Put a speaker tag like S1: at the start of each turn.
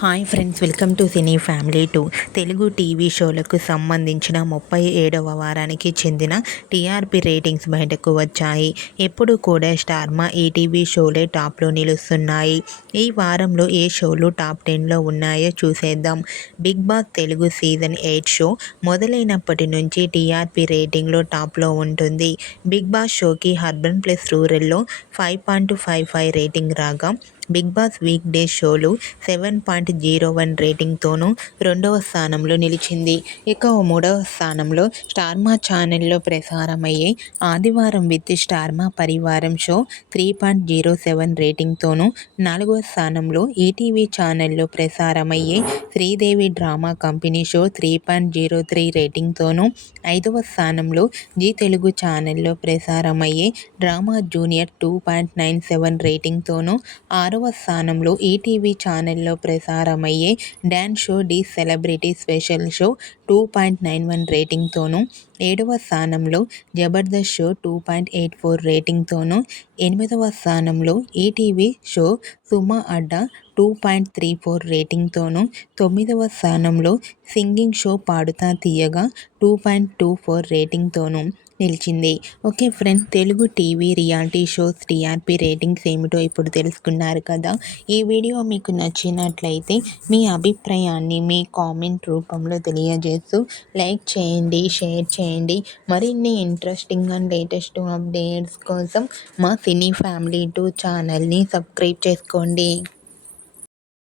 S1: Hi friends welcome to cine family two. Telugu TV షోలకు సంబంధించిన ముప్పై ఏడవ వారానికి చెందిన టీఆర్పీ రేటింగ్స్ బయటకు వచ్చాయి. ఎప్పుడు కూడా స్టార్మా ఈటీవీ షోలే టాప్లో నిలుస్తున్నాయి. ఈ వారంలో ఏ షోలు టాప్ టెన్లో ఉన్నాయో చూసేద్దాం. Big Boss Telugu season eight show మొదలైనప్పటి నుంచి టీఆర్పీ రేటింగ్లో టాప్లో ఉంటుంది. బిగ్ బాస్ షోకి అర్బన్ ప్లస్ రూరల్లో five point five five rating రాగా బిగ్ బాస్ వీక్ డే షోలు సెవెన్ పాయింట్ జీరో వన్ రేటింగ్తోనూ రెండవ స్థానంలో నిలిచింది. ఇక మూడవ స్థానంలో స్టార్మా ఛానల్లో ప్రసారమయ్యే ఆదివారం విత్ స్టార్మా పరివారం show three point zero seven రేటింగ్తోనూ నాలుగవ స్థానంలో ఈటీవీ ఛానల్లో ప్రసారమయ్యే Sridevi drama company show three point zero three రేటింగ్తోనూ ఐదవ స్థానంలో జీ తెలుగు ఛానల్లో ప్రసారమయ్యే drama junior two point nine seven రేటింగ్తోనూ ఆరవ స్థానంలో ఈటీవీ ఛానల్లో ప్రసారమయ్యే dance show D celebrity special show two point nine one రేటింగ్తోనూ ఏడవ స్థానంలో Jabardasth show two point eight four రేటింగ్తోనూ ఎనిమిదవ స్థానంలో ETV show Suma Adda two point three four రేటింగ్తోనూ తొమ్మిదవ స్థానంలో singing show Paaduta Theeyaga two point two four రేటింగ్తోనూ నిలిచింది. Okay friends Telugu TV reality shows TRP ratings ఏమిటో ఇప్పుడు తెలుసుకున్నారు కదా. ఈ వీడియో మీకు నచ్చినట్లయితే మీ అభిప్రాయాన్ని మీ కామెంట్ రూపంలో తెలియజేస్తూ లైక్ చేయండి షేర్ చేయండి. మరిన్ని ఇంట్రెస్టింగ్ అండ్ లేటెస్ట్ అప్డేట్స్ కోసం మా సినీ ఫ్యామిలీ టూ ఛానల్ని సబ్స్క్రైబ్ చేసుకోండి.